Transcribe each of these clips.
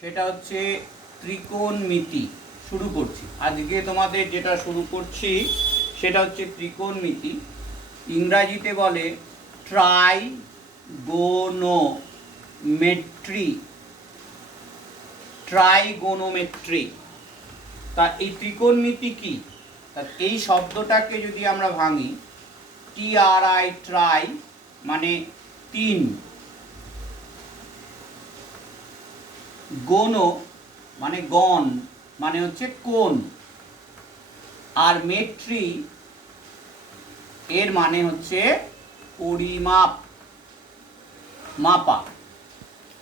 সেটা হচ্ছে ত্রিকোণমিতি। শুরু করছি আজকে তোমাদের যেটা শুরু করছি সেটা হচ্ছে ত্রিকোণমিতি। ইংরাজিতে বলে ট্রাইগোনোমেট্রি। ট্রাইগোনোমেট্রি। তা এই ত্রিকোণমিতি কি? তা এই শব্দটাকে যদি আমরা ভাঙি, TRI ট্রাই মানে তিন, গোনো মানে গণ মানে হচ্ছে কোণ, আর মেট্রি এর মানে হচ্ছে পরিমাপ, মাপা,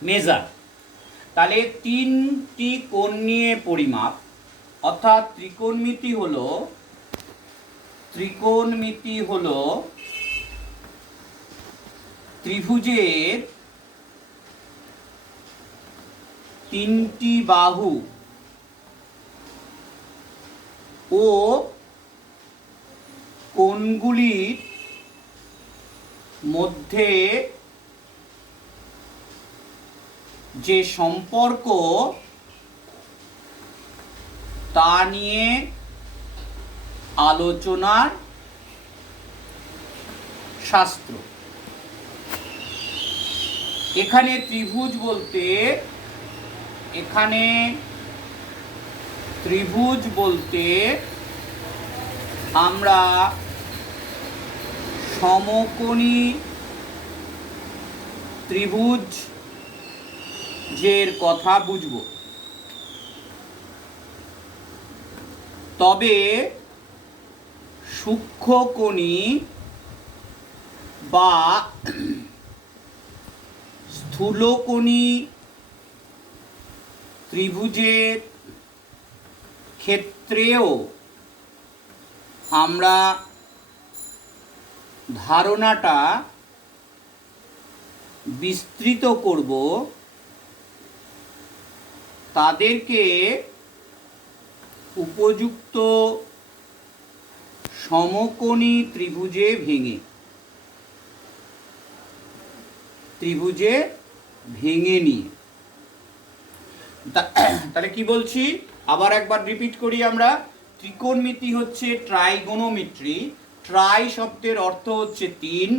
মেজার। তাহলে তিনটি কোণ নিয়ে পরিমাপ, অর্থাৎ ত্রিকোণমিতি হলো ত্রিভুজের তিনটি বাহু ও কোণগুলির মধ্যে যে সম্পর্ক তা নিয়ে আলোচনার শাস্ত্র। এখানে ত্রিভুজ বলতে আমরা সমকোণী ত্রিভুজের কথা বুঝব। তবে সূক্ষ্মকোণী বা স্থূলকোণী ত্রিভুজের ক্ষেত্রেও আমরা ধারণাটা বিস্তৃত করব। তাদেরকে উপযুক্ত সমকোণী ত্রিভুজে ভেঙে নিয়ে। তাহলে কি বলছি, আবার একবার রিপিট করি আমরা। ত্রিকোণমিতি হচ্ছে ট্রাইগোনোমেট্রি। ট্রাই শব্দের অর্থ হচ্ছে তিন,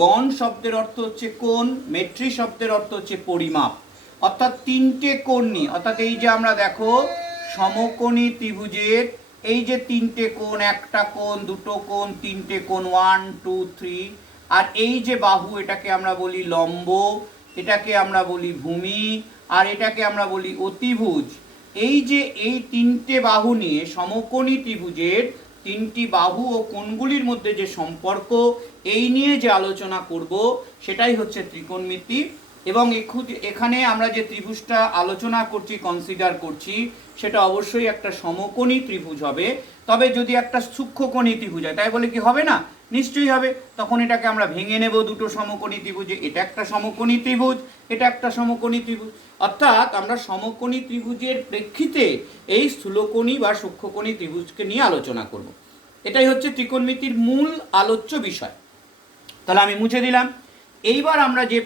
গণ শব্দের অর্থ হচ্ছে কোণ, মেট্রি শব্দের অর্থ হচ্ছে পরিমাপ। অর্থাৎ তিনটে কোণ নিয়ে, অর্থাৎ এই যে আমরা দেখো সমকোণী ত্রিভুজের এই যে তিনটে কোণ, একটা কোণ, দুটো কোণ, তিনটে কোণ, 1 2 3, আর এই যে বাহু এটাকে আমরা বলি লম্ব, এটাকে আমরা বলি ভূমি, আর এটাকে আমরা বলি অতিভুজ। এই যে এই তিনটে বাহু নিয়ে সমকোণী ত্রিভুজের তিনটি বাহু ও কোণগুলির মধ্যে যে সম্পর্ক, এই নিয়ে যে আলোচনা করব সেটাই হচ্ছে ত্রিকোণমিতি। এবং এখানে আমরা যে ত্রিভুজটা আলোচনা করছি, কনসিডার করছি, সেটা অবশ্যই একটা সমকোণী ত্রিভুজ হবে। তবে যদি একটা সূক্ষ্মকোণী ত্রিভুজ হয়, তাই বলে কি হবে না? নিশ্চয়ই হবে। তখন এটাকে আমরা ভেঙে নেব দুটো সমকোণী ত্রিভুজে। এটা একটা সমকোণী ত্রিভুজ, এটা একটা সমকোণী ত্রিভুজ। অর্থাৎ আমরা সমকোণী ত্রিভুজের প্রেক্ষিতে এই স্থূলকোণী বা সূক্ষ্মকোণী ত্রিভুজকে নিয়ে আলোচনা করব। এটাই হচ্ছে ত্রিকোণমিতির মূল আলোচ্য বিষয়। তাহলে আমি মুছে দিলাম। এইবার আমরা যে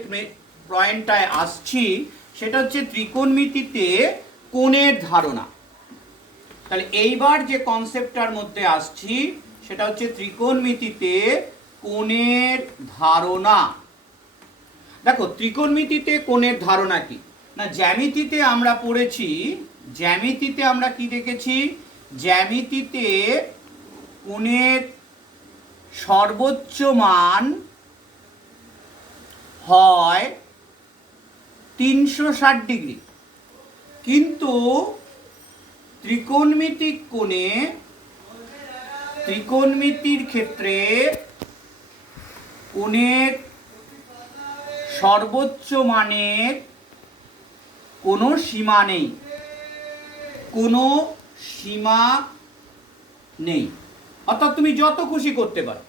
পয়েন্টটায় আসছি সেটা হচ্ছে ত্রিকোণমিতিতে কোণের ধারণা। তাহলে এইবার যে কনসেপ্টটার মধ্যে আসছি সেটা হচ্ছে ত্রিকোণমিতিতে কোণের ধারণা। দেখো, ত্রিকোণমিতিতে কোণের ধারণা কি না, জ্যামিতিতে আমরা পড়েছি, জ্যামিতিতে আমরা কি দেখেছি, জ্যামিতিতে কোণের সর্বোচ্চ মান হয় 360 ডিগ্রি। কিন্তু ত্রিকোণমিতির ক্ষেত্রে কোণের সর্বোচ্চ মানের কোনো সীমা নেই। অর্থাৎ তুমি যত খুশি করতে পারো,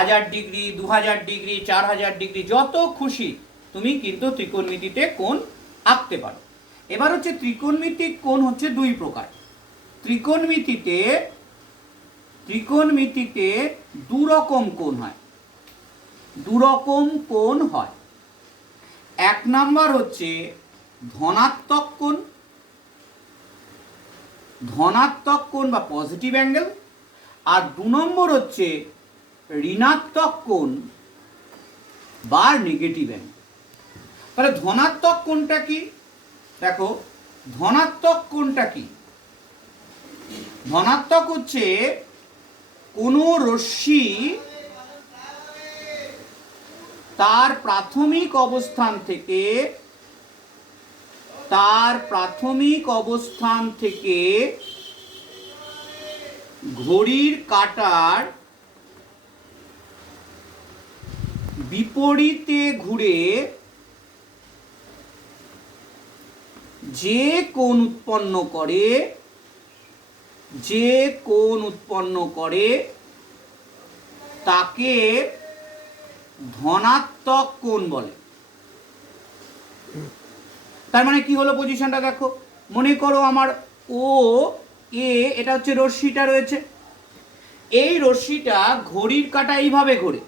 1000 ডিগ্রি, 2000 ডিগ্রি, 4000 ডিগ্রি, যত খুশি তুমি কিন্তু ত্রিকোণমিতিতে কোণ আঁকতে পারো। এবার হচ্ছে ত্রিকোণমিতিক কোণ হচ্ছে দুই প্রকার। ত্রিকোণমিতিতে দু রকম কোণ হয়। এক নাম্বার হচ্ছে ধনাত্মক কোণ, ধনাত্মক কোণ বা পজিটিভ অ্যাঙ্গেল, আর 2 নম্বর হচ্ছে ঋণাত্মক কোণ বা নেগেটিভ অ্যাঙ্গেল। তাহলে ধনাত্মক কোণটা কি? দেখো ধনাত্মক কোণটা কি? ধনাত্মক হচ্ছে কোনো রশ্মি তার প্রাথমিক অবস্থান থেকে ঘড়ির কাঁটার বিপরীতে ঘুরে যে কোণ উৎপন্ন করে তাকে ধনাত্মক কোণ বলে। তার মানে কি হলো পজিশনটা দেখো, মনে করো আমার ও এ, এটা হচ্ছে রশ্মিটা রয়েছে, এই রশ্মিটা ঘড়ির কাঁটা এইভাবে ঘোরে,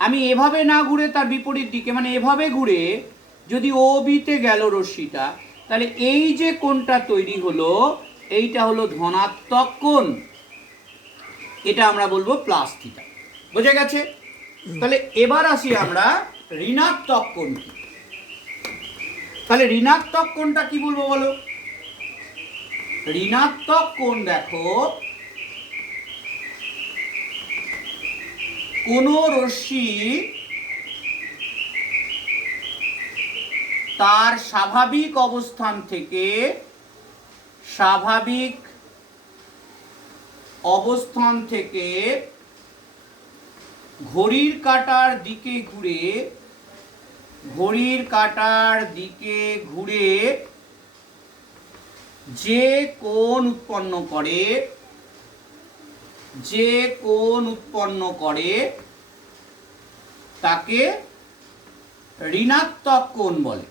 আমি এভাবে না ঘুরে তার বিপরীত দিকে মানে এভাবে ঘুরে যদি ও বিতে গেল রশ্মিটা, তাহলে এই যে কোণটা তৈরি হলো এইটা হলো ধনাত্মক কোণ, এটা আমরা বলবো প্লাস থিটা। বোঝা গেছে? তাহলে এবার আসি আমরা ঋণাত্মক কোণ কি। তাহলে ঋণাত্মক কোণটা কি বলবো বলো? ঋণাত্মক কোণ দেখো কোন রশ্মি তার স্বাভাবিক অবস্থান থেকে ঘড়ির কাঁটার দিকে ঘুরে যে কোণ উৎপন্ন করে তাকে ঋণাত্মক কোণ বলে।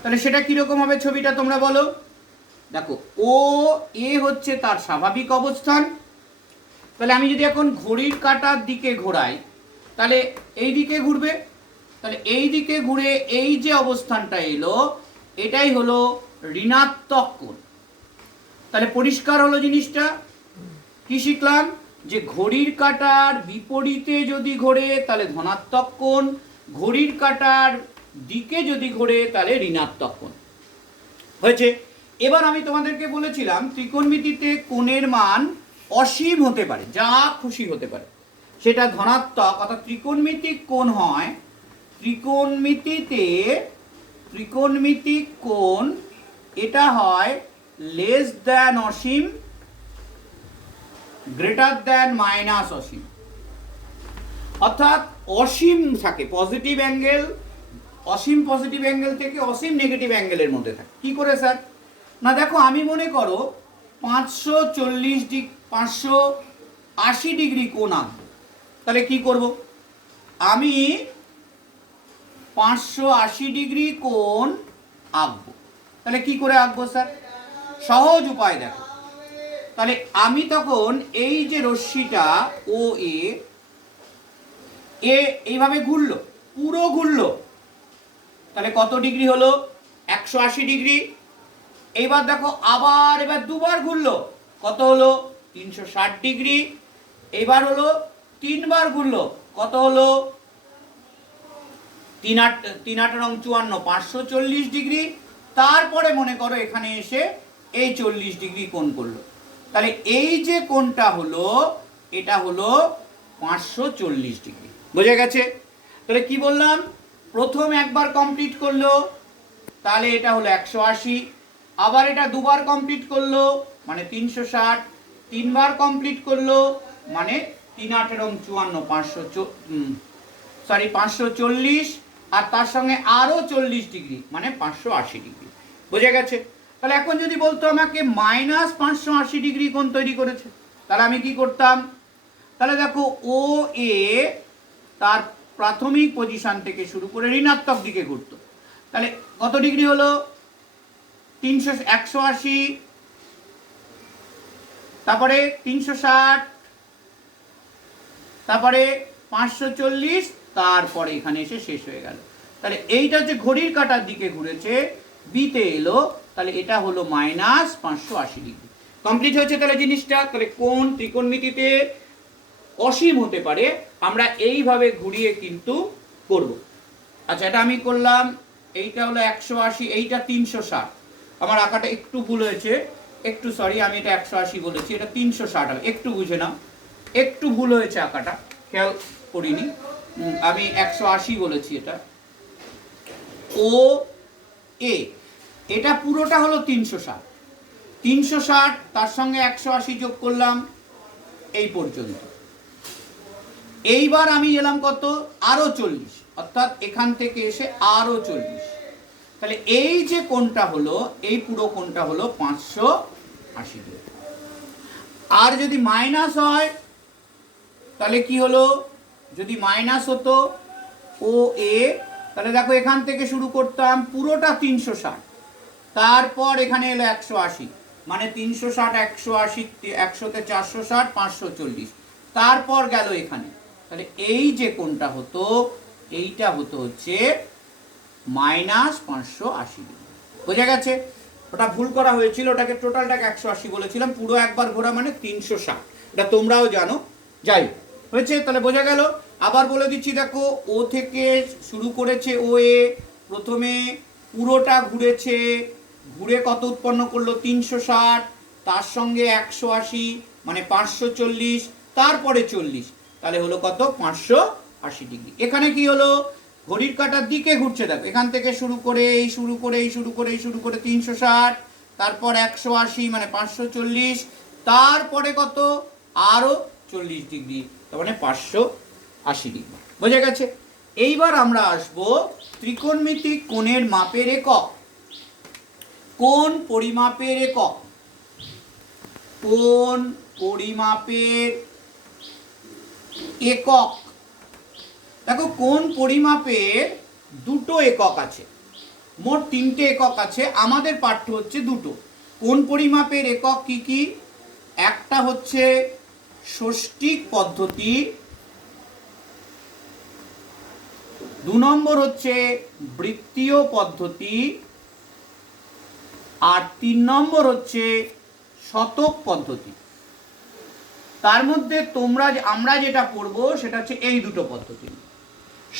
তাহলে সেটা কিরকম হবে ছবিটা তোমরা বলো। দেখো ও এ হচ্ছে তার স্বাভাবিক অবস্থান, তাহলে আমি যদি এখন ঘড়ির কাঁটার দিকে ঘোরাই তাহলে এই দিকে ঘুরবে, তাহলে এই দিকে ঘুরে এই যে অবস্থানটা এলো এটাই হলো ঋণাত্মক কোণ। তাহলে পরিষ্কার হলো জিনিসটা, কি শিখলাম? যে ঘড়ির কাঁটার বিপরীতে যদি ঘোরে তাহলে ধনাত্মক কোণ, ঘড়ির কাঁটার দিকে যদি ঘোরে তাহলে ঋণাত্মক কোণ। হয়েছে? এবার আমি তোমাদেরকে বলেছিলাম ত্রিকোণমিতিতে কোণের মান অসীম হতে পারে, যা খুশি হতে পারে, সেটা ধনাত্মক অর্থাৎ ত্রিকোণমিতিক কোণ হয়। ত্রিকোণমিতিক কোণ এটা হয় লেস দ্যান অসীম, গ্রেটার দ্যান মাইনাস অসীম, অর্থাৎ অসীম থাকে পজিটিভ অ্যাঙ্গেল, অসীম পজিটিভ অ্যাঙ্গেল থেকে অসীম নেগেটিভ অ্যাঙ্গেলের মধ্যে থাকে। কি করে স্যার? না দেখো আমি মনে করো 580 ডিগ্রি কোণ আঁকবো, তাহলে কি করব? আমি 580 ডিগ্রি কোণ আঁকবো, তাহলে কি করে আঁকবো স্যার? সহজ উপায় দেখো। তাহলে আমি তখন এই যে রশ্মিটা ও এ এইভাবে ঘুরলো, পুরো ঘুরলো, তাহলে কত ডিগ্রি হলো? 180 ডিগ্রি। এইবার দেখো এবার দুবার ঘুরলো, কত হলো? 360 ডিগ্রি। এইবার হলো 3 বার ঘুরলো, কত হলো? 3 8 54, 540 ডিগ্রি। তারপরে মনে করো এখানে এসে এই 40 ডিগ্রি কোণ করলো, তাহলে এই যে কোণটা হলো এটা হলো 540 ডিগ্রি। বোঝা গেছে? তাহলে কি বললাম? প্রথম একবার কমপ্লিট করলো তাহলে এটা হলো 180, আবার এটা দুবার কমপ্লিট করলো মানে 360, তিনবার কমপ্লিট করলো মানে 3 8 54, 540, আর তার সঙ্গে আরো 40 ডিগ্রি মানে 580 ডিগ্রি। বোঝা গেছে? তাহলে এখন যদি বলতো আমাকে -580 ডিগ্রি কোণ তৈরি করেছে, তাহলে আমি কি করতাম? তাহলে দেখো ও এ তার প্রাথমিক পজিশন থেকে শুরু করে ঋণাত্মক দিকে ঘুরতো, তাহলে কত ডিগ্রি হলো? 180, তারপরে 360, তারপরে 540, তারপরে এখানে এসে শেষ হয়ে গেল। তাহলে এইটা হচ্ছে ঘড়ির কাঁটার দিকে ঘুরেছে, বিতে এলো, তাহলে এটা হলো -580°। কমপ্লিট হয়েছে তাহলে জিনিসটা। তাহলে কোণ ত্রিকোণমিতিতে অসীম হতে পারে আমরা এইভাবে ঘুরিয়ে কিন্তু করব। আচ্ছা, এটা আমি করলাম, এইটা হলো 180, এইটা 360। আমার আঁকাটা একটু ভুল হয়েছে, একটু সরি, আমি এটা 180 বলেছি, এটা 360 হবে, একটু বুঝে নাও, একটু ভুল হয়েছে আঁকাটা, খেয়াল করিনি, আমি 180 বলেছি। এটা ও এ, এটা পুরোটা হলো 360, 360 তার সঙ্গে 180 যোগ করলাম এই পর্যন্ত। এইবার আমি এলাম কত, আরো 40, অর্থাৎ এখান থেকে এসে আরো 40। তাহলে এই যে কোণটা হলো, এই পুরো কোণটা হলো 580°। আর যদি মাইনাস হয় তাহলে কি হলো, যদি মাইনাস হতো ও এ, তাহলে দেখো এখান থেকে শুরু করতাম পুরোটা 360, তারপর এখানে এলো 180, মানে 360 180, 100তে 460, 540, তারপর গেল এখানে। তাহলে এই যে কোণটা হতো, এইটা হতো হচ্ছে -580°। বোঝা গেছে? ওটা ভুল করা হয়েছিল, ওটাকে টোটালটাকে 180 বলেছিলাম, পুরো একবার ঘোরা মানে 360, এটা তোমরাও জানো। যাই হয়েছে, তাহলে বোঝা গেল। আবার বলে দিচ্ছি, দেখো ও থেকে শুরু করেছে ও এ, প্রথমে পুরোটা ঘুরেছে, ঘুরে কত উৎপন্ন করলো 360, তার সঙ্গে 180 মানে 540, তারপরে 40, তাহলে হলো কত 580°। এখানে কি হলো, ঘড়ির কাঁটার দিকে ঘুরছে, দেখো এখান থেকে শুরু করে এই শুরু করে এই শুরু করে এই শুরু করে 360, তারপর 180 মানে 540, তারপরে কত আরো 40°, তার মানে 580°। বোঝা গেছে? এইবার আমরা আসব ত্রিকোণমিতিক কোণের মাপের একক। কোণ পরিমাপের একক, কোণ পরিমাপের একক। দেখো কোণ পরিমাপের দুটো একক আছে, মোট 3টে একক আছে, আমাদের পাঠ্য হচ্ছে দুটো। কোণ পরিমাপের একক কি কি? একটা হচ্ছে ষষ্ঠিক পদ্ধতি, 2 নম্বর হচ্ছে বৃত্তীয় পদ্ধতি, আর 3 নম্বর হচ্ছে শতক পদ্ধতি। তার মধ্যে আমরা যেটা পড়বো সেটা হচ্ছে এই দুটো পদ্ধতি।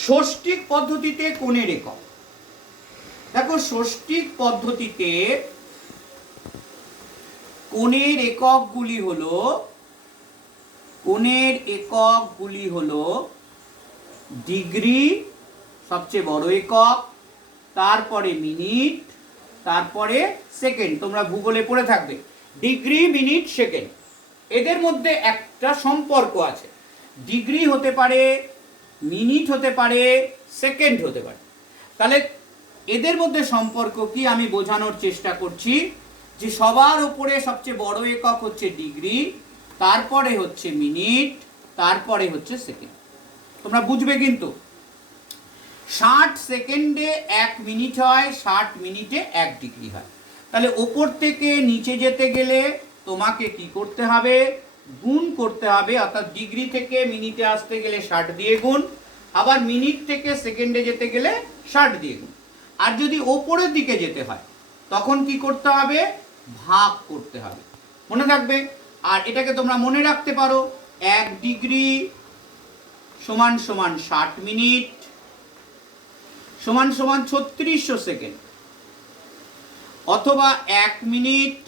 ষষ্ঠিক পদ্ধতিতে কোণের একক, দেখো ষষ্ঠিক পদ্ধতিতে কোণের এককগুলি হলো ডিগ্রি সবচেয়ে বড় একক, তারপরে মিনিট, তারপরে সেকেন্ড। তোমরা ভূগোলে পড়ে থাকবে ডিগ্রি, মিনিট, সেকেন্ড, এদের মধ্যে একটা সম্পর্ক আছে। ডিগ্রি হতে পারে, মিনিট হতে পারে, সেকেন্ড হতে পারে। তাহলে এদের মধ্যে সম্পর্ক কি আমি বোঝানোর চেষ্টা করছি, যে সবার উপরে সবচেয়ে বড় একক হচ্ছে ডিগ্রি, তারপরে হচ্ছে মিনিট, তারপরে হচ্ছে সেকেন্ড। তোমরা বুঝবে কিন্তু 60 সেকেন্ডে 1 মিনিট হয়, 60 মিনিটে 1 ডিগ্রি হয়। তাহলে ওপর থেকে নিচে যেতে গেলে তোমাকে কি করতে হবে, গুণ করতে হবে, অর্থাৎ ডিগ্রি থেকে মিনিটে আসতে গেলে 60 দিয়ে গুণ, আবার মিনিট থেকে সেকেন্ডে যেতে গেলে 60 দিয়ে গুণ। আর যদি ওপরের দিকে যেতে হয় তখন কি করতে হবে, ভাগ করতে হবে, মনে থাকবে। আর এটাকে তোমরা মনে রাখতে পারো, 1 ডিগ্রি সমান সমান 60 মিনিট সমান সমান 3600 সেকেন্ড, অথবা 1 মিনিট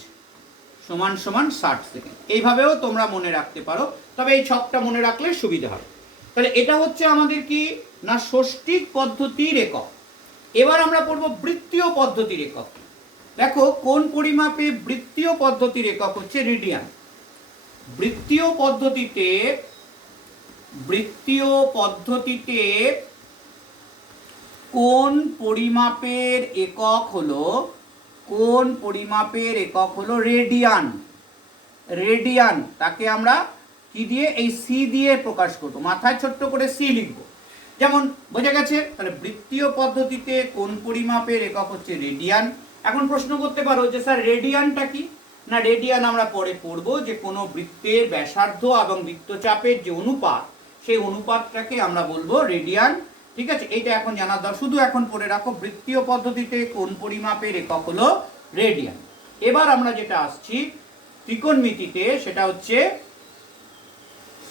সমান সমান 60 সেকেন্ড। এইভাবেও তোমরা মনে রাখতে পারো, তবে এই ছকটা মনে রাখলে সুবিধা হবে। তাহলে এটা হচ্ছে আমাদের কি না ষষ্ঠিক পদ্ধতির একক। এবার আমরা পড়ব বৃত্তীয় পদ্ধতির একক। দেখো কোণ পরিমাপে বৃত্তীয় পদ্ধতির একক হচ্ছে রেডিয়ান। বৃত্তীয় পদ্ধতিতে কোণ পরিমাপের একক হলো রেডিয়ান। রেডিয়ান তাকে আমরা কি দিয়ে, এই সি দিয়ে প্রকাশ করব, মাথায় ছোট্ট করে সি লিখব, যেমন বোঝা গেছে। তাহলে বৃত্তীয় পদ্ধতিতে কোণ পরিমাপের একক হচ্ছে রেডিয়ান। এখন প্রশ্ন করতে পারো যে স্যার রেডিয়ানটা কি? না, রেডিয়ান আমরা পরে পড়বো, যে কোনো বৃত্তের ব্যাসার্ধ এবং বৃত্তচাপের যে অনুপাত, সেই অনুপাতটাকে আমরা বলবো রেডিয়ান। ঠিক আছে, এইটা এখন জানার দরকার, শুধু এখন পড়ে রাখো, বৃত্তীয় পদ্ধতিতে কোণ পরিমাপের একক হলো রেডিয়ান। এবার আমরা যেটা আসছি ত্রিকোণমিতিতে, সেটা হচ্ছে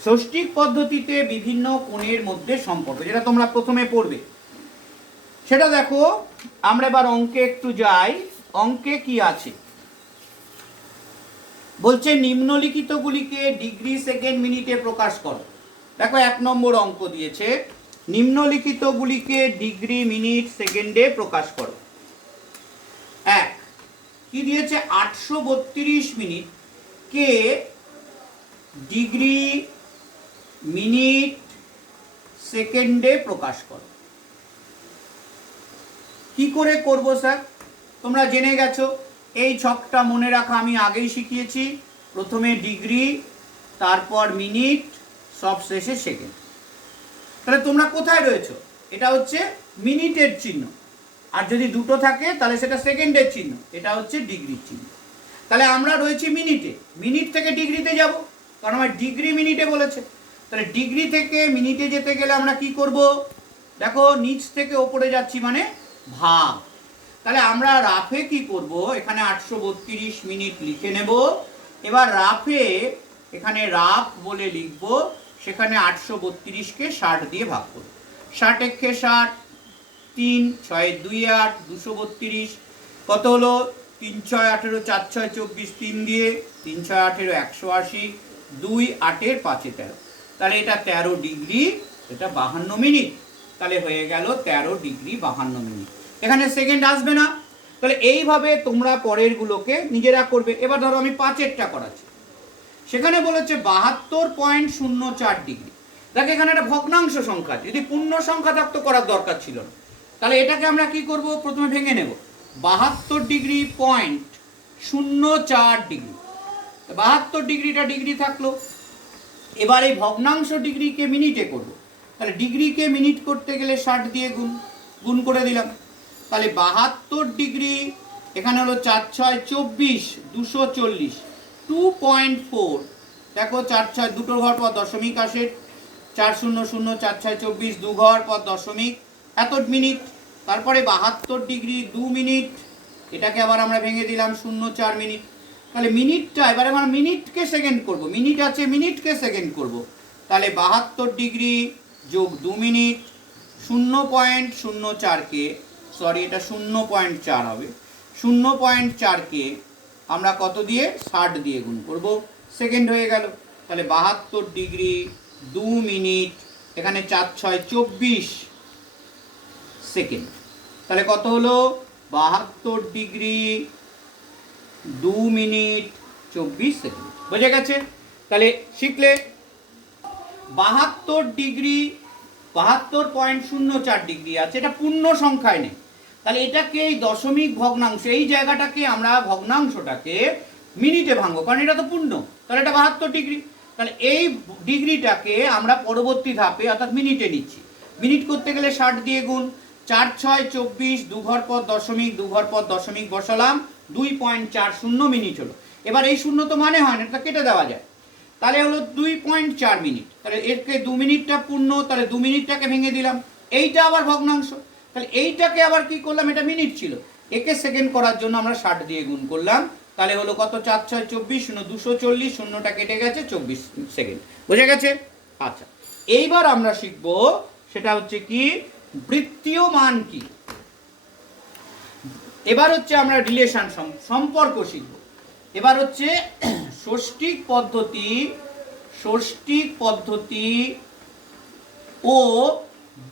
ষষ্ঠিক পদ্ধতিতে বিভিন্ন কোণের মধ্যে সম্পর্ক, যেটা তোমরা প্রথমে পড়বে সেটা দেখো। আমরা এবার অঙ্কে একটু যাই। অঙ্কে কি আছে বলছে, নিম্নলিখিতগুলিকে ডিগ্রি সেকেন্ড মিনিটে প্রকাশ করো। দেখো 1 নম্বর অঙ্ক দিয়েছে, নিম্নলিখিতগুলিকে ডিগ্রি মিনিট সেকেন্ডে প্রকাশ করো। এক কি দিয়েছে, 832 মিনিট কে ডিগ্রি মিনিট সেকেন্ডে প্রকাশ করো। কি করে করব স্যার? তোমরা জেনে গেছো, এই ছকটা মনে রাখা আমি আগেই শিখিয়েছি। প্রথমে ডিগ্রি, তারপর মিনিট, সব শেষে সেকেন্ড। তাহলে তোমরা কোথায় রয়েছো? এটা হচ্ছে মিনিটের চিহ্ন, আর যদি দুটো থাকে তাহলে সেটা সেকেন্ডের চিহ্ন, এটা হচ্ছে ডিগ্রির চিহ্ন। তাহলে আমরা রয়েছি মিনিটে, মিনিট থেকে ডিগ্রিতে যাব, কারণ আমার ডিগ্রি মিনিটে বলেছে। তাহলে ডিগ্রি থেকে মিনিটে যেতে গেলে আমরা কি করব? দেখো নিচ থেকে ওপরে যাচ্ছি মানে ভাগ। তাহলে আমরা রাফে কি করব, এখানে 832 মিনিট লিখে নেব। এবার রাফে এখানে রাফ বলে লিখব, সেখানে 832কে 60 দিয়ে ভাগ করব। 60 একে 60, 3 6 2 8, 232 কত হলো? 3 6 18, 4 6 24, 3 দিয়ে 3 6 18 180, 2 8 5 13। তাহলে এটা 13 ডিগ্রি, এটা 52 মিনিট। তাহলে হয়ে গেল 13 ডিগ্রি 52 মিনিট। এখানে সেকেন্ড আসবে না। তাহলে এইভাবে তোমরা পরের গুলোকে নিজেরা করবে। এবার ধরো আমি 5এরটা করাচ্ছি, সেখানে বলেছে 72.04 ডিগ্রি। দেখো এখানে একটা ভগ্নাংশ সংখ্যা, যদি পূর্ণ সংখ্যা থাকতো করার দরকার ছিল না। তাহলে এটাকে আমরা কি করব, প্রথমে ভেঙে নেব। 72 ডিগ্রি 0.04 ডিগ্রি, 72 ডিগ্রিটা ডিগ্রি থাকলো। এবার এই ভগ্নাংশ ডিগ্রিকে মিনিটে করব। তাহলে ডিগ্রিকে মিনিট করতে গেলে 60 দিয়ে গুণ করে দিলাম। তাহলে 72 ডিগ্রি, এখানে হলো 4 6 24, 240, 2.4। দেখো 4 6 দুটোর ঘর পর দশমিক আসে, 4 0 0, 4 6 24, দু ঘর পর দশমিক, এত মিনিট। তারপরে 72 ডিগ্রি 2 মিনিট, এটাকে আবার আমরা ভেঙে দিলাম 0.4 মিনিট। তাহলে মিনিটটা এবার আমরা মিনিটকে সেকেন্ড করব, মিনিট আছে মিনিটকে সেকেন্ড করব। তাহলে 72 ডিগ্রি যোগ 2 মিনিট, 0.04কে, সরি এটা 0.4 হবে, 0.4কে আমরা কত দিয়ে, 60 দিয়ে গুণ করব, সেকেন্ড হয়ে গেল। তাহলে 72 ডিগ্রি 2 মিনিট, এখানে 4 6 24 সেকেন্ড। তাহলে কত হলো, 72 ডিগ্রি 2 মিনিট 24 সেকেন্ড। বুঝে গেছে? তাহলে শিখলে 72 ডিগ্রি 72.04 ডিগ্রি আছে, এটা পূর্ণ সংখ্যায় নেই। তাহলে এটাকে এই দশমিক ভগ্নাংশ, এই জায়গাটাকে আমরা ভগ্নাংশটাকে মিনিটে ভাঙবো, কারণ এটা তো পূর্ণ। তাহলে এটা 72 ডিগ্রি। তাহলে এই ডিগ্রিটাকে আমরা পরবর্তী ধাপে অর্থাৎ মিনিটে নিচ্ছি। মিনিট করতে গেলে 60 দিয়ে গুণ, 4 6 24, দু ঘর পর দশমিক, দু ঘর পর দশমিক বসালাম, 2.40 মিনিট হলো। এবার এই শূন্য তো মানে হয় না, এটা কেটে দেওয়া যায়। তাহলে হলো 2.4 মিনিট। তাহলে এরকে 2 মিনিটটা পূর্ণ, তাহলে 2 মিনিটটাকে ভেঙে দিলাম, এইটা আবার ভগ্নাংশ। তাহলে এইটাকে আবার কি করলাম, এটা মিনিট ছিল, একে সেকেন্ড করার জন্য আমরা 60 দিয়ে গুণ করলাম। তাহলে হলো কত, 4 6 24, 240, শূন্যটা কেটে গেছে, 24 সেকেন্ড। বুঝে গেছে? আচ্ছা, এইবার আমরা শিখবো সেটা হচ্ছে কি, বৃত্তীয় মান কি। এবার হচ্ছে আমরা রিলেশন সম্পর্ক শিখব। এবার হচ্ছে ষষ্ঠিক পদ্ধতি ও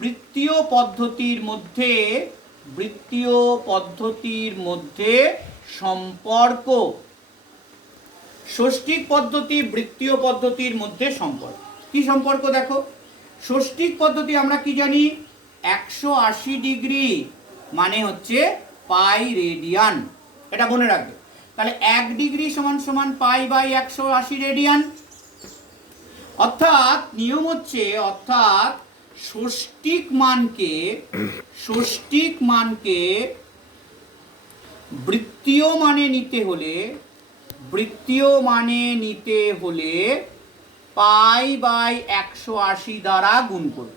বৃত্তীয় পদ্ধতির মধ্যে সম্পর্ক। ষষ্ঠিক পদ্ধতি বৃত্তীয় পদ্ধতির মধ্যে সম্পর্ক। কি সম্পর্ক দেখো, ষষ্ঠিক পদ্ধতি আমরা কি জানি, 180 ডিগ্রি মানে হচ্ছে পাই রেডিয়ান, এটা মনে রাখবে। তাহলে 1 ডিগ্রি সমান সমান পাই বাই 180 রেডিয়ান। অর্থাৎ নিয়ম হচ্ছে, অর্থাৎ ষষ্ঠিক মানকে বৃত্তীয় মানে নিতে হলে পাই বাই 180 দ্বারা গুণ করবে।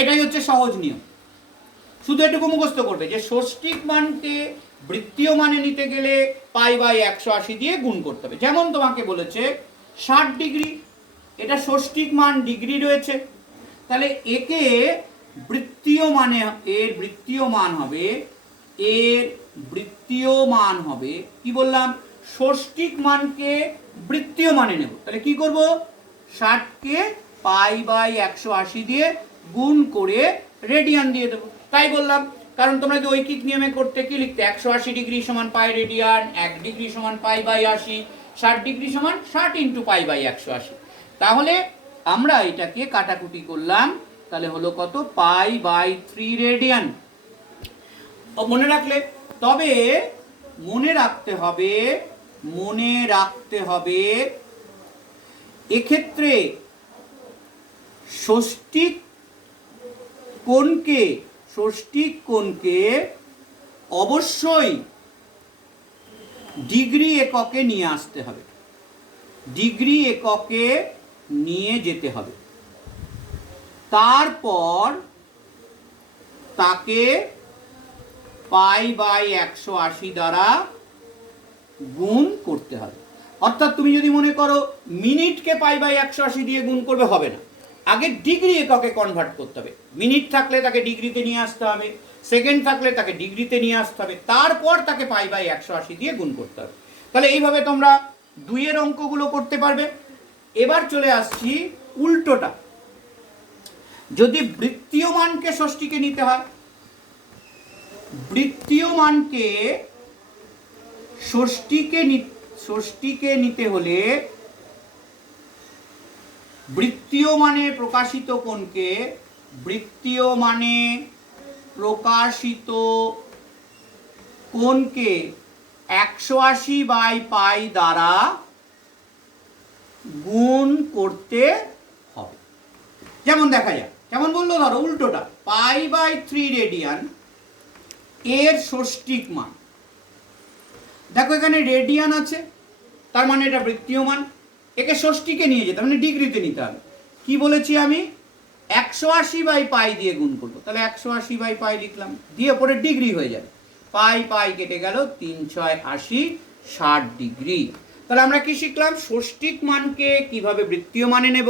এটাই হচ্ছে সহজ নিয়ম। শুধু এটুকু মুখস্থ করবে যে ষষ্ঠিক মানকে বৃত্তীয় মানে নিতে গেলে π/180 দিয়ে গুণ করতে হবে। যেমন তোমাকে বলেছে 60 ডিগ্রি, এটা ষষ্ঠিক মান ডিগ্রি রয়েছে, তাহলে একে বৃত্তীয় মানে এর বৃত্তীয় মান হবে কি বললাম, ষষ্ঠিক মানকে বৃত্তীয় মানে নেব। তাহলে কি করব, 60 কে π/180 দিয়ে গুণ করে রেডিয়ান দিয়ে দেবো। তাই বললাম, কারণ তোমরা যদি ঐকিক নিয়মে করতে কি লিখতে, 180 ডিগ্রি সমান পাই রেডিয়ান, 1 ডিগ্রি সমান π/80, 60 ডিগ্রি সমান 60 × π/180। তাহলে আমরা এটাকে কাটাকুটি করলাম, তাহলে হলো কত, π/3 রেডিয়ান। মনে রাখলে, তবে মনে রাখতে হবে এক্ষেত্রে ষষ্ঠিক কোণকে অবশ্যই ডিগ্রি এককে নিয়ে আসতে হবে, ডিগ্রি এককে নিয়ে যেতে হবে, তারপর তাকে π/180 দ্বারা গুণ করতে হবে। অর্থাৎ তুমি যদি মনে করো মিনিটকে π/180 দিয়ে গুণ করবে, হবে না, আগে ডিগ্রি এককে কনভার্ট করতে হবে। মিনিট থাকলে তাকে ডিগ্রিতে নিয়ে আসতে হবে, সেকেন্ড থাকলে তাকে ডিগ্রিতে নিয়ে আসতে হবে, তারপর তাকে π/180 দিয়ে গুণ করতে হবে। তাহলে এইভাবে তোমরা 2 এর অঙ্কগুলো করতে পারবে। এবার চলে আসছি উল্টোটা, যদি বৃত্তীয় মানকে ষষ্ঠীকে নিতে হয়, বৃত্তীয় মানকে ষষ্ঠীকে নিতে হলে বৃত্তীয় মানে প্রকাশিত কোণকে 180/π দ্বারা গুণ করতে হবে। যেমন দেখা যায়, যেমন বললো ধরো উল্টোটা, π/3 রেডিয়ান এর ষষ্ঠিক মান, দেখো এখানে রেডিয়ান আছে, তার মানে এটা বৃত্তীয় মান, একে ষষ্ঠীকে নিয়ে যেতে মানে ডিগ্রিতে নিতে হবে। কি বলেছি আমি, 180/π দিয়ে গুণ করবো, তাহলে 180/π লিখলাম, দিয়ে পরে ডিগ্রি হয়ে যাবে, π কেটে গেল, 3 × 6 = 80, 60 ডিগ্রি। তাহলে আমরা কি শিখলাম, ষষ্ঠিক মানকে কিভাবে বৃত্তীয় মানে নেব,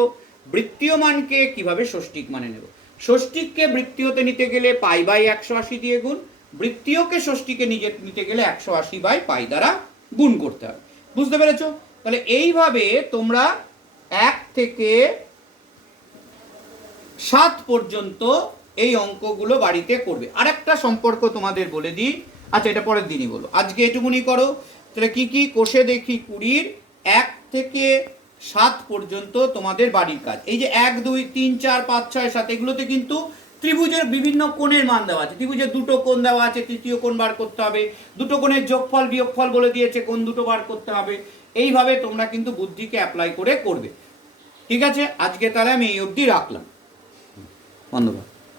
বৃত্তীয় মানকে কিভাবে ষষ্ঠিক মানে নেব। ষষ্ঠিককে বৃত্তীয়তে নিতে গেলে π/180 দিয়ে গুণ, বৃত্তীয়কে ষষ্ঠীকে নিতে গেলে 180/π দ্বারা গুণ করতে হবে। বুঝতে পেরেছো? তাহলে এইভাবে তোমরা 1 থেকে 7 পর্যন্ত এই অঙ্কগুলো বাড়িতে করবে। আরেকটা সম্পর্ক তোমাদের বলে দিই, আচ্ছা এটা পরের দিনই বলো, আজকে এটুকুনি করো। তাহলে কি কি কোষে দেখি 20 1 থেকে 7 পর্যন্ত তোমাদের বাড়ির কাজ। এই যে 1 2 3 4 5 6 7 এগুলোতে কিন্তু ত্রিভুজের বিভিন্ন কোণের মান দেওয়া আছে, ত্রিভুজের দুটো কোণ দেওয়া আছে, তৃতীয় কোণ বার করতে হবে, দুটো কোণের যোগফল বিয়োগফল বলে দিয়েছে, কোণ দুটো বার করতে হবে। এইভাবে তোমরা কিন্তু বুদ্ধিকে অ্যাপ্লাই করে করবে। ঠিক আছে, আজকে তাহলে আমি এই অবধি রাখলাম। ধন্যবাদ।